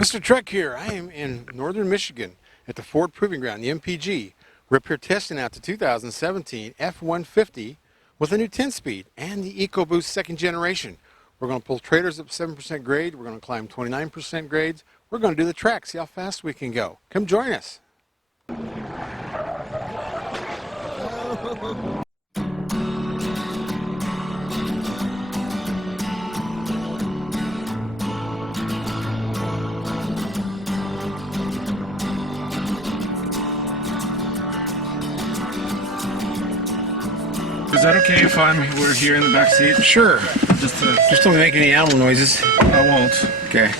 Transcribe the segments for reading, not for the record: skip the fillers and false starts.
Mr. Trek here. I am in northern Michigan at the Ford Proving Ground, the MPG. We're up here testing out the 2017 F150 with a new 10-speed and the EcoBoost second generation. We're going to pull trailers up 7% grade. We're going to climb 29% grades. We're going to do the track, see how fast we can go. Come join us. Is that okay if we're here in the back seat? Sure. Just don't make any animal noises. I won't. Okay.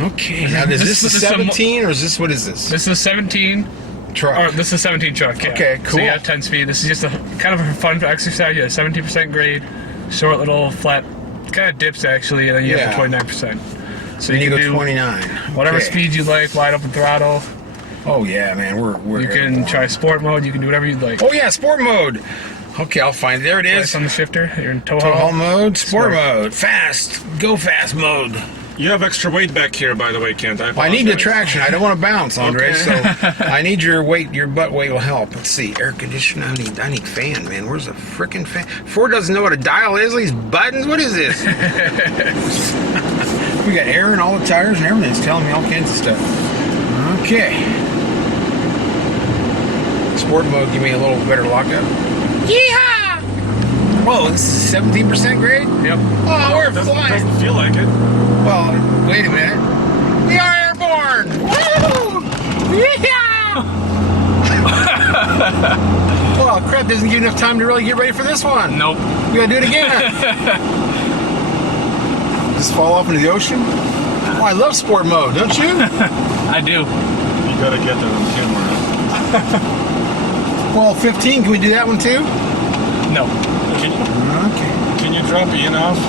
Okay. Now, is this a 17 or is this, what is this? This is a 17 truck. Or this is a 17 truck. Yeah. Okay, cool. So you have 10 speed. This is just a kind of a fun exercise. You have 17% grade, short little flat, kind of dips actually, and then you have the 29%. So you can do 29. Whatever speed you like, wide open throttle. Oh yeah, man, we're You can try sport mode. You can do whatever you'd like. Oh yeah, sport mode. Okay, I'll find it. There it is. Place on the shifter. You're in tow haul haul mode, sport mode, fast, go fast mode. You have extra weight back here, by the way, Kent. I need the traction. I don't want to bounce, Andre. Okay. So I need your weight. Your butt weight will help. Let's see. Air conditioner. I need fan, man. Where's the frickin' fan? Ford doesn't know what a dial is. These buttons. What is this? We got air in all the tires and everything. It's telling me all kinds of stuff. Okay. Sport mode. Give me a little better lockup. Yeehaw! Whoa, this is 17% grade? Yep. Oh, we're flying. Doesn't feel like it. Well, wait a minute. We are airborne! Woo! Yeah! Well, crap, doesn't give you enough time to really get ready for this one. Nope. We gotta do it again. Just fall off into the ocean? Oh, I love sport mode, don't you? I do. You gotta get that on camera. Well, 15, can we do that one too? No. Can you drop Ian off?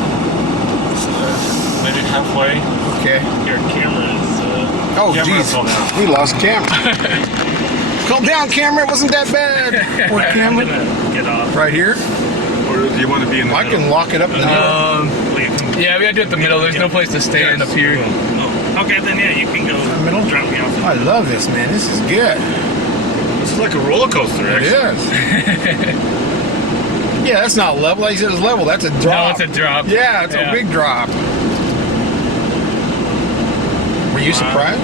Maybe halfway. Okay. Your camera is. Oh, jeez. We lost camera. Calm down, camera. It wasn't that bad. Poor camera. Get off. Right here? Or do you want to be in the I middle? can lock it up in the middle. Yeah, we gotta do it in the middle. There's no place to stand up here. Oh. Okay, then yeah, you can go. Middle? Drop me off. I love this, man. This is good. This is like a roller coaster, It actually. is. Yeah, that's not level. Like you said, it's level. That's a drop. No, it's a drop. Yeah, it's a big drop. Were you surprised?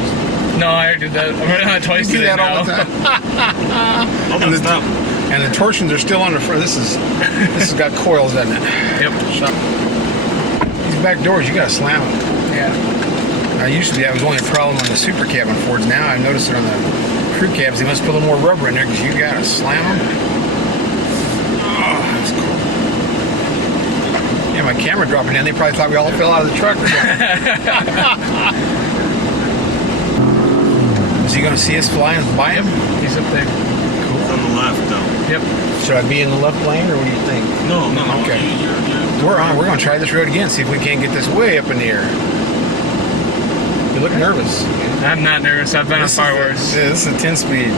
No, I already did that. I'm running on it twice You do today that all the now. time. Oh, that's not. And the torsions are still on the front. This has got coils, doesn't it? Yep. These back doors, you gotta slam them. Yeah. Now, usually that was only a problem on the super cab on Fords. Now I've noticed it on the crew cabs. They must put a little more rubber in there because you gotta slam them. Oh, that's cool. Yeah, my camera dropping down. They probably thought we all fell out of the truck. Is he gonna see us flying by him? He's up there. It's on the left, though. Yep. Should I be in the left lane, or what do you think? No. Okay. You're We're gonna try this road again. See if we can't get this way up in the air. You look nervous. I'm not nervous. I've been on far worse. This is a 10-speed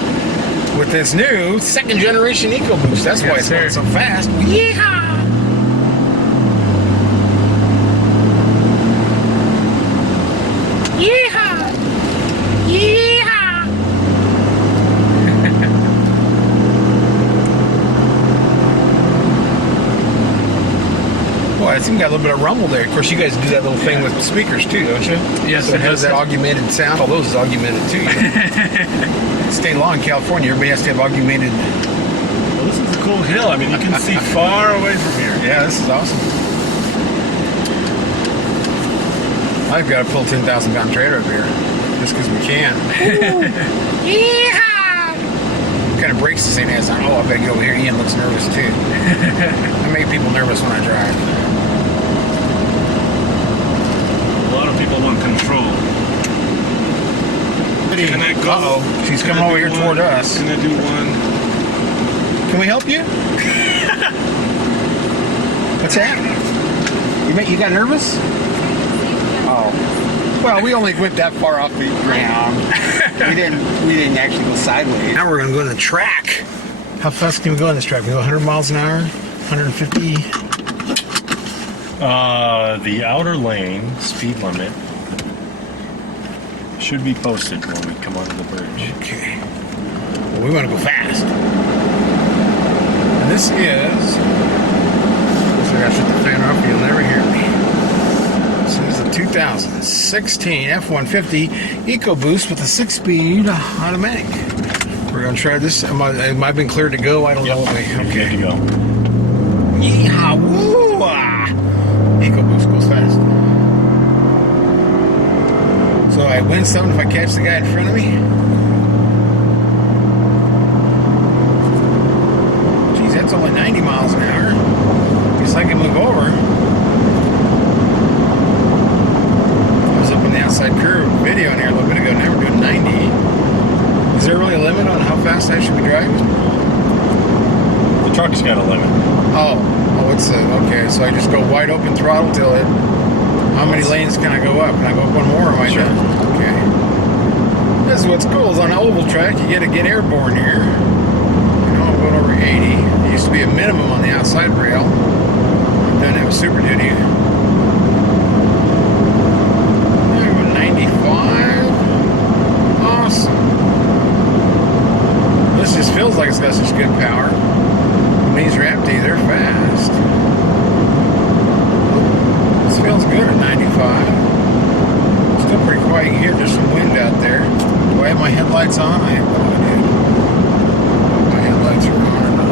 with this new second generation EcoBoost. That's why it's going so fast. Yeehaw! Yeehaw! Yeehaw! Well, I think we got a little bit of rumble there. Of course, you guys do that little thing with speakers too, don't you? Yes, so it has that augmented sound. All those is augmented too. State law in California, everybody has to have augmented. Well, this is a cool hill. I mean, you can see far away from here. Yeah, this is awesome. I've got to pull 10,000-pound trailer up here just because we can. Yeehaw! What kind of brakes this thing has on? Oh, I bet you over here. Ian looks nervous too. I make people nervous when I drive. A lot of people want control. Can I go? Uh-oh. She's coming over here toward us. Can I do one? Can we help you? What's that? You got nervous? Oh. Well, we only went that far off the ground. we didn't actually go sideways. Now we're gonna go on the track. How fast can we go on this track? We go 100 miles an hour, 150. The outer lane speed limit Should be posted when we come onto the bridge. Okay. Well, we want to go fast. And this is... I gotta shut the fan off, you'll never hear me. This is a 2016 F150 EcoBoost with a 6-speed automatic. We're gonna try this. Am I been cleared to go? I don't know. Okay. Good to go. Yeehaw! Woo! EcoBoost goes fast. So I win something if I catch the guy in front of me. Geez, that's only 90 miles an hour. Guess I can move over. I was up in the outside curve video in here a little bit ago. Now we're doing 90. Is there really a limit on how fast I should be driving? The truck's got a limit. Oh, it's okay. So I just go wide open throttle till it. How many lanes can I go up? Can I go up one more? Or am I Sure. done? Okay. This is what's cool is on an oval track you get to get airborne here. You know, I'm going over 80. It used to be a minimum on the outside rail. I've done it with Super Duty. I'm going 95. Awesome. This just feels like it's got such good power. When these are empty, they're fast. This feels good at 95. Still pretty quiet. You can hear there's some wind out there. Do I have my headlights on? I have no idea. My headlights are on or not.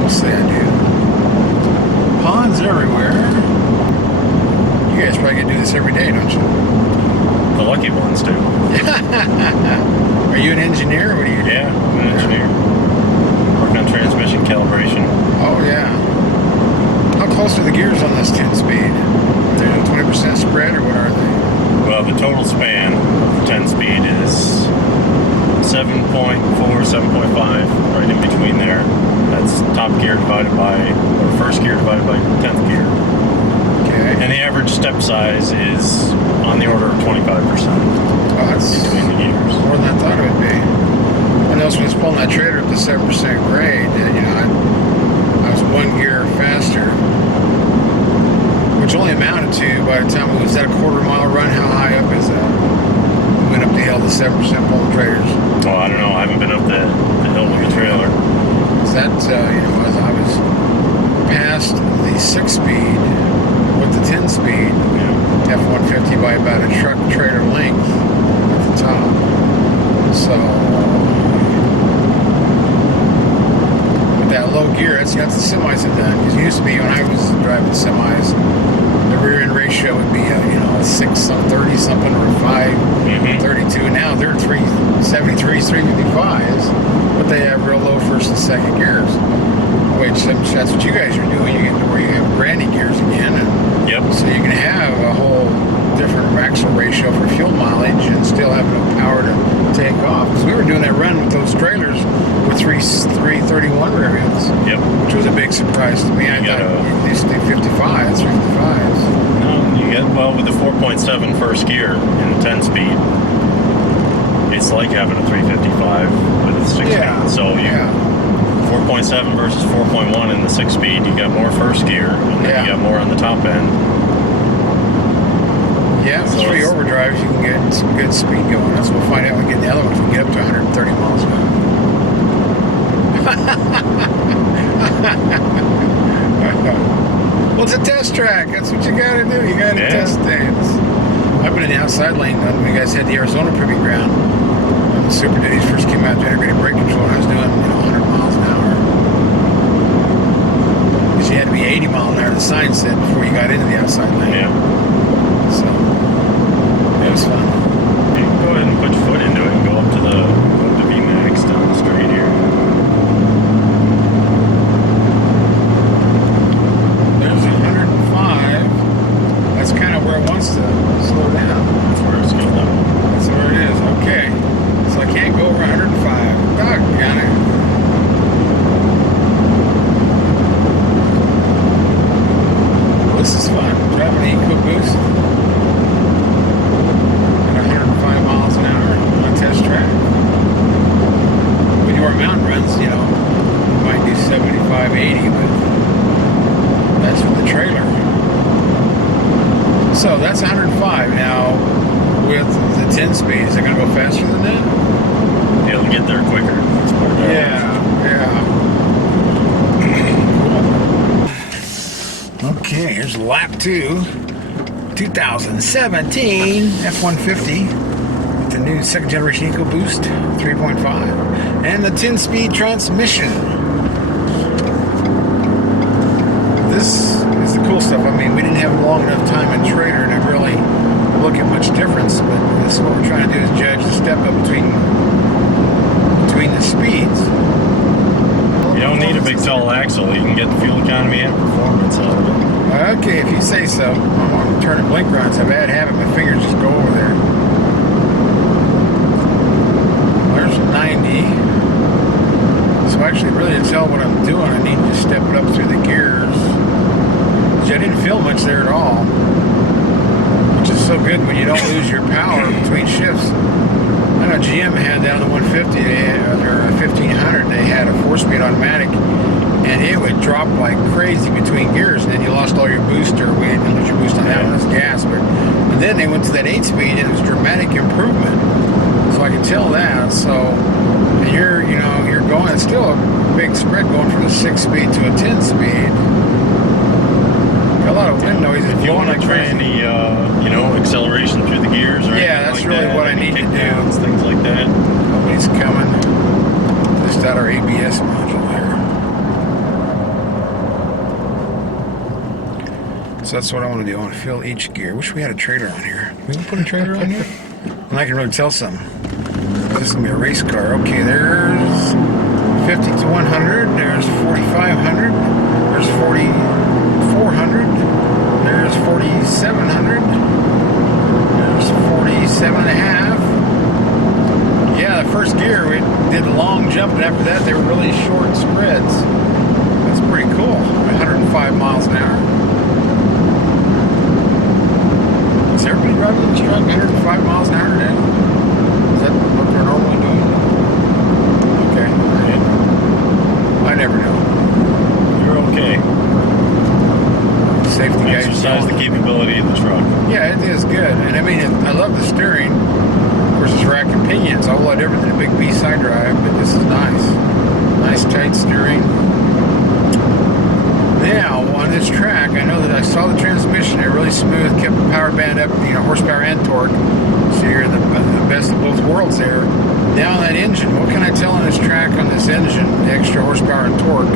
We'll say I do. Ponds everywhere. You guys probably can do this every day, don't you? The lucky ones do. Are you an engineer or what are you doing? Yeah, I'm an engineer. Working on transmission calibration. Oh, yeah. How close are the gears on this 10-speed? They're 20% spread, or what are they? Well, the total span of the 10-speed is 7.4, 7.5, right in between there. That's top gear divided by, or first gear divided by 10th gear. Okay. And the average step size is on the order of 25% Oh, that's between the gears. more than I thought it would be. I noticed when I was pulling that trailer up to 7% grade, I was one gear faster, which only amounted to, by the time it was at a quarter-mile run, how high up is that? We went up the hill to 7% pulling trailers. Oh, I don't know. I haven't been up the hill with the trailer. Is that, as I was past the 6-speed with the 10-speed F-150 by about a truck trailer length at the top. So with that low gear, that's the semis have done. Because it used to be when I was driving semis, the rear end ratio would be a 6 some 30 something or a 5 32. Now they're 373s, 355s, but they have real low first and second gears. Which that's what you guys are doing. You get to where you have granny gears again, and Yep. so you can have a whole different axle ratio for fuel mileage and still have enough power to take off. Because we were doing that run with those trailers with 331 rear ends, Yep. which was a big surprise to me. I thought you used to do 55s, 355s. No, you get, well, with the 4.7 first gear in the 10-speed, it's like having a 355 with a 6-speed. Yeah. So you 4.7 versus 4.1 in the 6-speed, you got more first gear, and then you got more on the top end. Yeah, with So 3 overdrives, you can get some good speed going. That's what we'll find out when we get the other ones. We get up to 130 miles an hour. Well, it's a test track. That's what you got to do. You got to test things. I've been in the outside lane when you guys had the Arizona Proving Ground. When the Super Duties first came out, the integrated brake control, and I was doing 100 miles an hour. Because you had to be 80 mile an hour, the sign said, before you got into the outside lane. Yeah. So, it was fun. You can go ahead and put your foot into it and go up to VMAX down the street here. There's 105. That's kind of where it wants to slow down. That's where it's going to That's where it is. Okay. So I can't go over 105. Doggone it. Well, this is fun. Driving the EcoBoost at 105 miles an hour on a test track. When you are mountain runs, you might do 75, 80, but that's with the trailer. So that's 105 now. With the 10 speed, is it going to go faster than that? It'll get there quicker. Let's put it that way. Yeah. Cool. Okay, here's lap 2. 2017 F150 with the new second generation EcoBoost 3.5 and the 10-speed transmission. This is the cool stuff. I mean, we didn't have long enough time in Trader to really look at much difference, but this is what we're trying to do, is judge the step up between the speeds. You don't need a big tall axle. You can get the fuel economy and performance out of it. Okay, if you say so. I'm turning blinker on. It's a bad habit. My fingers just go over there. There's 90. So actually, really to tell what I'm doing, I need to step it up through the gears. I didn't feel much there at all, which is so good when you don't lose your power between shifts. I know GM had that on the 150, or 1500. They had a 4-speed automatic, and it would drop like crazy between gears, and then you lost all your booster. We didn't lose your boost on that one, it was gas. And then they went to that 8-speed, and it was dramatic improvement. So I can tell that. So, and you're going. It's still a big spread going from a 6-speed to a 10-speed. A lot of wind noise. If you want to try any, acceleration through the gears, or that's like really that, what I need to do. Things like that. Nobody's coming. Just got our ABS module here. So that's what I want to do. I want to fill each gear. Wish we had a trailer on here. Can we put a trailer on here? And I can really tell something. This is going to be a race car. Okay, there's 50 to 100. There's 4,500. There's 4,400. There's 4,700. There's 47.5. Yeah, the first gear we did a long jump, and after that they were really short spreads. That's pretty cool. 105 miles an hour. Is everybody driving this truck 105 miles an hour today? Is that what they're normally doing? Okay. I never know. You're okay. Safety guys. Exercise the capability of the truck. Yeah, it is good. And I mean, I love the steering. Of course, it's rack and pinion. It's a whole lot different than a big B-side drive, but this is nice. Nice tight steering. Now, on this track, I know that I saw the transmission. They're really smooth, kept the power band up, horsepower and torque. So you're the best of both worlds there. Now on that engine, what can I tell on this track on this engine, the extra horsepower and torque?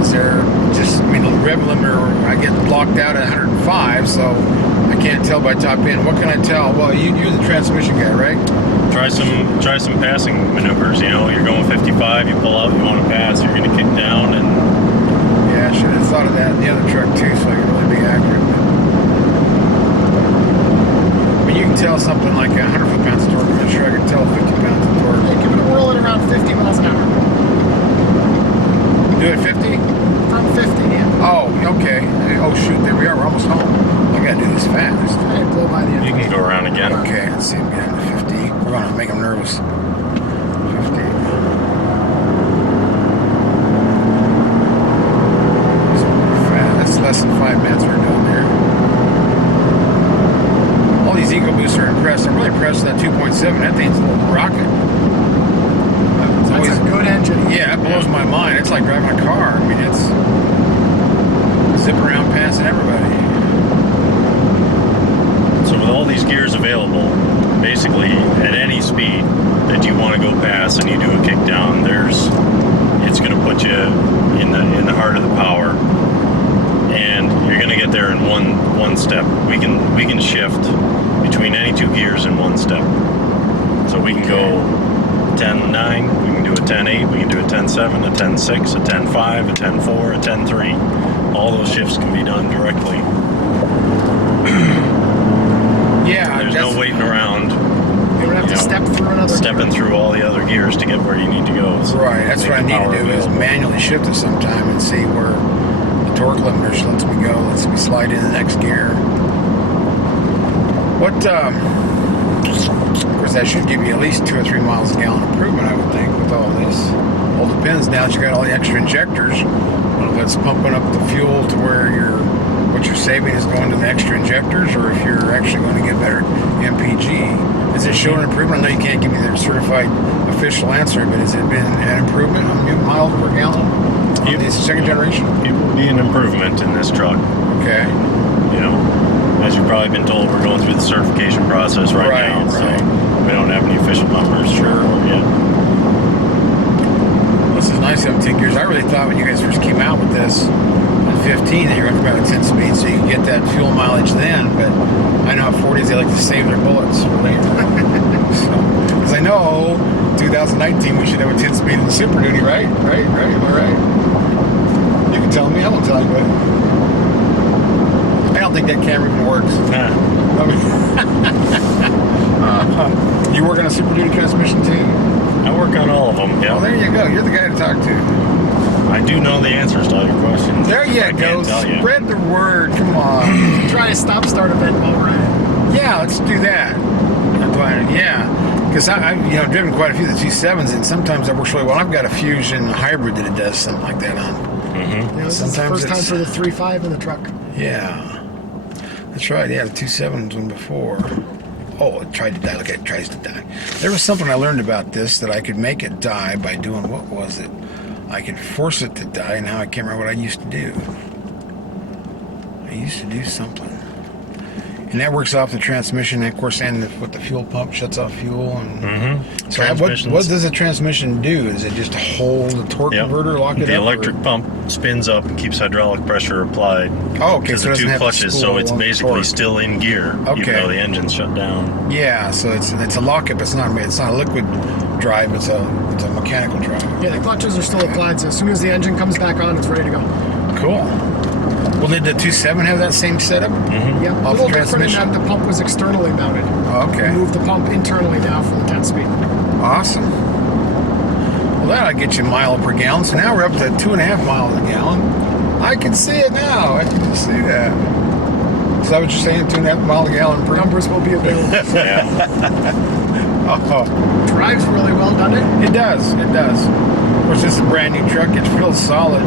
Is there just, the rev limiter, I get blocked out at 105, so I can't tell by top end. What can I tell? Well, you're the transmission guy, right? Try some passing maneuvers. You're going 55, you pull out, you want to pass, you're going to kick down, and yeah, I should have thought of that in the other truck too, so I could really be accurate. But you can tell something like 100 foot-pounds of torque. I'm sure I can tell 50 pounds of torque. Yeah, give it a whirl at around 50 miles an hour. Do it 50? From 50, yeah. Oh, okay. Oh, shoot, there we are. We're almost home. I gotta do this fast. Hey, blow by the end. you can go around again. Okay, let's see. Get down to 50. We're gonna make them nervous. 50. That's less than 5 minutes we're doing there. All these EcoBoosts are impressed. I'm really impressed with that 2.7. That thing's a little rocket. That's a good engine. Yeah, it blows my mind. It's like driving a car. I mean, it's zip around passing everybody. So with all these gears available, basically at any speed that you want to go past and you do a kick down, it's going to put you in the heart of the power, and you're going to get there in one step. We can shift between any two gears in one step. So we can go 10.9, we can do a 10.8, we can do a 10.7, a 10.6, a 10.5, a 10.4, a 10.3. All those shifts can be done directly. Yeah, There's no waiting around. You don't have to step through another stepping through all the other gears to get where you need to go. So right, that's what I need to do is manually shift it sometime and see where the torque limiter lets me go. Lets me slide in the next gear. Of course, that should give you at least 2 or 3 miles a gallon improvement, I would think, with all this. All depends now that you got all the extra injectors. I don't know if that's pumping up the fuel to where what you're saving is going to the extra injectors, or if you're actually going to get better MPG. Is it showing improvement? I know you can't give me the certified official answer, but has it been an improvement on miles per gallon on this second generation? It will be an improvement in this truck. Okay. You know, as you've probably been told, we're going through the certification process right now, so we don't have any official numbers yet. This is nice to have 10 gears. I really thought when you guys first came out with this on 15 that you were going to come out with 10 speed so you could get that fuel mileage then, but I know at 40s they like to save their bullets for later. Because I know 2019 we should have a 10 speed in the Super Duty, right? Right? Am I right? You can tell me. I won't tell you, but I don't think that camera even works. You work on a Super Duty transmission too? I work on all of them, yeah. Well, there you go. You're the guy to talk to. I do know the answers to all your questions. There you go. Spread the word. Come on. Try a stop-start event while we're at it. Yeah, let's do that. Yeah. Because I've driven quite a few of the 2.7s, and sometimes that works really well. I've got a Fusion hybrid that it does something like that on. Mm-hmm. Yeah, this is the first time for the 3.5 in the truck. Yeah. That's right. Yeah, the 2.7's one before. Oh, it tried to die. Look, it tries to die. There was something I learned about this that I could make it die by doing, what was it? I could force it to die, and now I can't remember what I used to do. I used to do something. And that works off the transmission, and of course, and with the fuel pump, shuts off fuel. And so what does the transmission do? Is it just hold the torque converter, lock it up? The electric pump spins up and keeps hydraulic pressure applied to the two clutches, so it's basically still in gear, even though the engine's shut down. Yeah, so it's a lockup. It's not a liquid drive. It's a mechanical drive. Yeah, the clutches are still applied, so as soon as the engine comes back on, it's ready to go. Cool. Well, did the 2.7 have that same setup? Mm-hmm. Yeah, a little different in that the pump was externally mounted. Okay. We moved the pump internally now for the 10-speed. Awesome. Well, that'll get you mile per gallon. So now we're up to 2.5 miles a gallon. I can see it now. I can just see that. Is that what you're saying? 2.5 miles a gallon per? Numbers will be available. Drives really well, doesn't it? It does. It does. Of course, this is a brand new truck. It feels solid.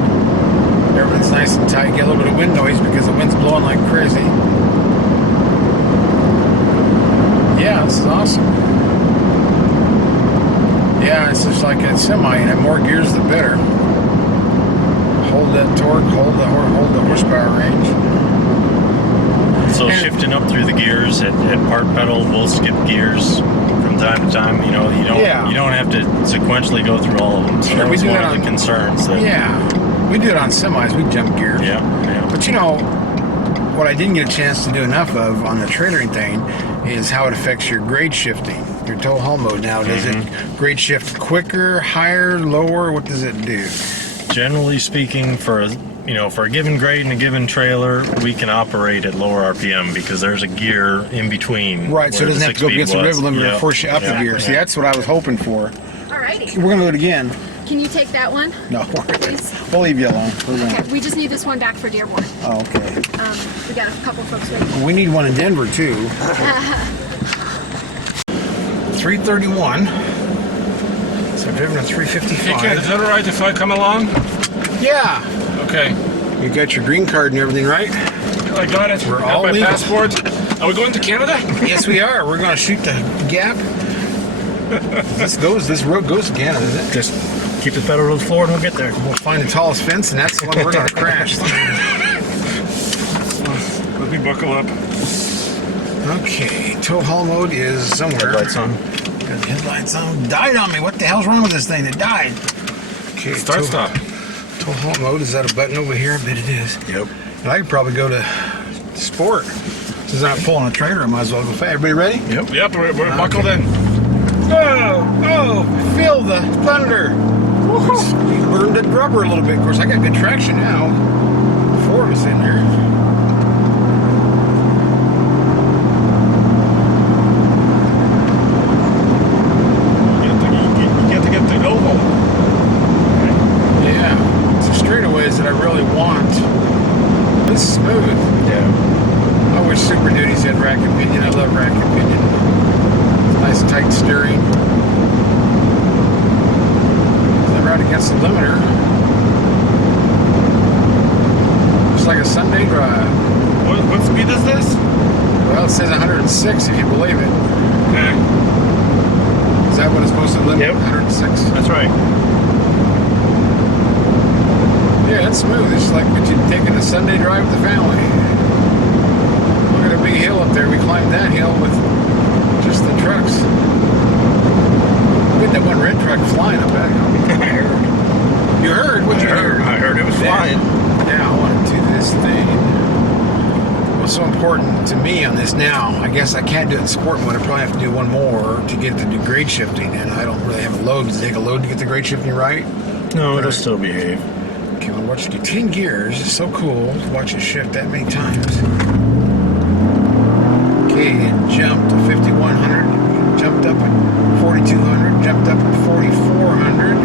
Everything's nice and tight. Get a little bit of wind noise because the wind's blowing like crazy. Yeah, this is awesome. Yeah, it's just like a semi. You have more gears, the better. Hold that torque, hold the horsepower range. So shifting up through the gears at part pedal, we'll skip gears from time to time. You don't have to sequentially go through all of them. So that was one of the concerns. We do it on semis. We jump gears. Yeah. But what I didn't get a chance to do enough of on the trailering thing is how it affects your grade shifting, your tow haul mode. Now, does it grade shift quicker, higher, lower? What does it do? Generally speaking, for a given grade and a given trailer, we can operate at lower RPM because there's a gear in between. Right, so it doesn't have to go against the rev limiter to force you up the gear. See, that's what I was hoping for. Alrighty. We're going to do it again. Can you take that one? No, please. We'll leave you alone. Okay, we just need this one back for Dearborn. Oh, okay. We got a couple folks waiting. We need one in Denver, too. 331. So I've driven a 355. Hey, Ken, is that alright if I come along? Yeah. Okay. You got your green card and everything, right? I got it. We're got all my legal. passport. Are we going to Canada? Yes, we are. We're going to shoot the gap. This road goes to Canada, isn't it? Just keep the pedal to the floor and we'll get there. We'll find the tallest fence, and that's the one we're going to crash. Let me buckle up. Okay, tow haul mode is somewhere. Headlights on. Got the headlights on. Died on me. What the hell's wrong with this thing? It died. Okay, Stop. Tow haul mode. Is that a button over here? I bet it is. Yep. And I could probably go to sport. Since I'm not pulling a trailer, I might as well go fast. Everybody ready? Yep, we're buckled in. Oh, feel the thunder. We burned the rubber a little bit. Of course, I got good traction now. Ford is in there. You get to get the oval. Yeah, it's the straightaways that I really want. It's smooth. Yeah. I wish Super Duties had rack and pinion. I love rack and pinion. Nice tight steering. Never out against the limiter. Just like a Sunday drive. speed is this? Well, it says 106 if you believe it. Okay. Is that what it's supposed to limit? Yep. 106? That's right. Yeah, it's smooth. It's like what you're taking a Sunday drive with the family. Look at a big hill up there. We climbed that hill with just the trucks. Look at that one red truck flying up that hill. I heard. You heard? What you heard? I heard it was flying. Now I want to do this thing. What's so important to me on this now, I guess I can't do it in sport mode. I probably have to do one more to get the grade shifting, and I don't really have a load. Does it take a load to get the grade shifting right? No, it'll still behave. Okay, well, watch it do 10 gears. It's so cool to watch it shift that many times. Okay, it jumped to 5100, jumped up at 4200, jumped up at 4400,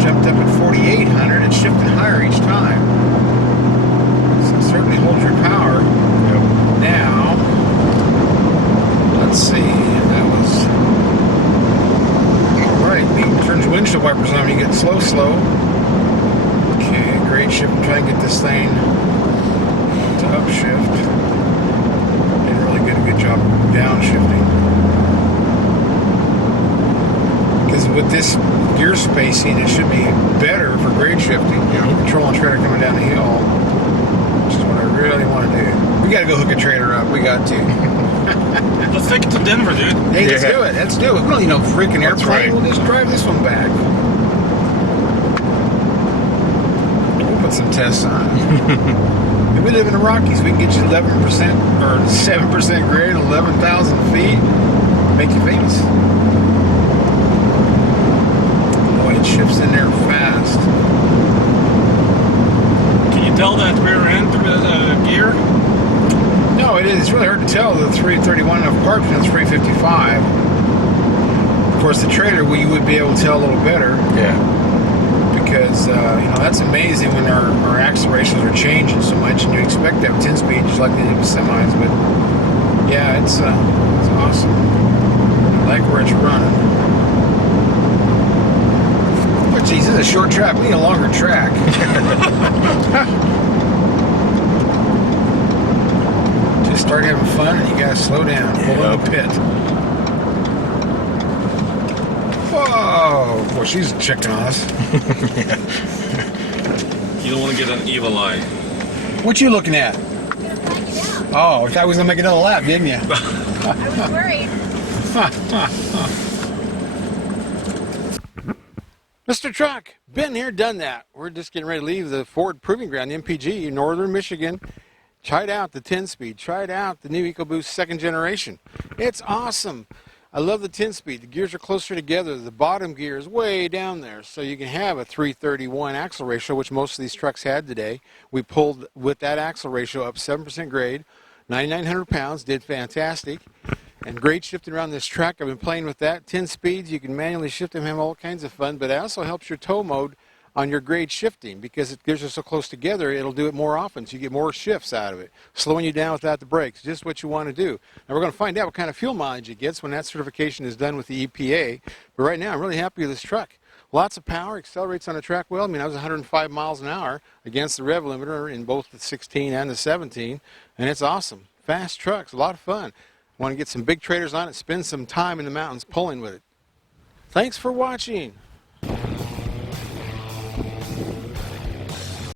jumped up at 4800, and shifting higher each time. So it certainly holds your power. Yep. Now, let's see, that was... Alright, turns your windshield wipers on when you get slow. Okay, grade shift, try and get this thing to upshift. Didn't really get a good job of downshifting. Because with this gear spacing, it should be better for grade shifting, you know, controlling the trailer coming down the hill, which is what I really want to do. We got to go hook a trailer up. We got to. Let's take it to Denver, dude. Hey, let's do it. Let's do it. We don't need no freaking airplane. right. We'll just drive this one back. We'll put some tests on it. If we live in the Rockies, we can get you 11% or 7% grade, 11,000 feet. Make you famous. Boy, it shifts in there fast. Can you tell that rear end through the gear? No, it is. It's really hard to tell the 331 of parts from the 355. Of course, the trailer, we would be able to tell a little better. Yeah. Because, you know, that's amazing when our accelerations are changing so much, and you expect to have 10 speed just like they do with semis, but yeah, it's awesome. I like where it's running. Oh, geez, this is a short track. We need a longer track. Just start having fun, and you gotta slow down. Pull in the pit. Whoa! Boy, she's checking on us. You don't want to get an evil eye. What you looking at? Oh, I thought we was gonna make another lap, didn't you? I was worried. Mr. Truck, been here, done that. We're just getting ready to leave the Ford Proving Ground, the MPG, in northern Michigan. Tried out the 10-speed. Tried out the new EcoBoost second generation. It's awesome. I love the 10-speed. The gears are closer together. The bottom gear is way down there, so you can have a 331 axle ratio, which most of these trucks had today. We pulled with that axle ratio up 7% grade, 9,900 pounds, did fantastic. And grade shifting around this track, I've been playing with that. 10 speeds, you can manually shift them, have all kinds of fun, but it also helps your tow mode on your grade shifting because the gears are so close together, it'll do it more often, so you get more shifts out of it, slowing you down without the brakes, just what you want to do. Now we're going to find out what kind of fuel mileage it gets when that certification is done with the EPA, but right now I'm really happy with this truck. Lots of power, accelerates on the track well. I mean, I was 105 miles an hour against the rev limiter in both the 16 and the 17, and it's awesome. Fast trucks, a lot of fun. Want to get some big trailers on it, spend some time in the mountains pulling with it. Thanks for watching.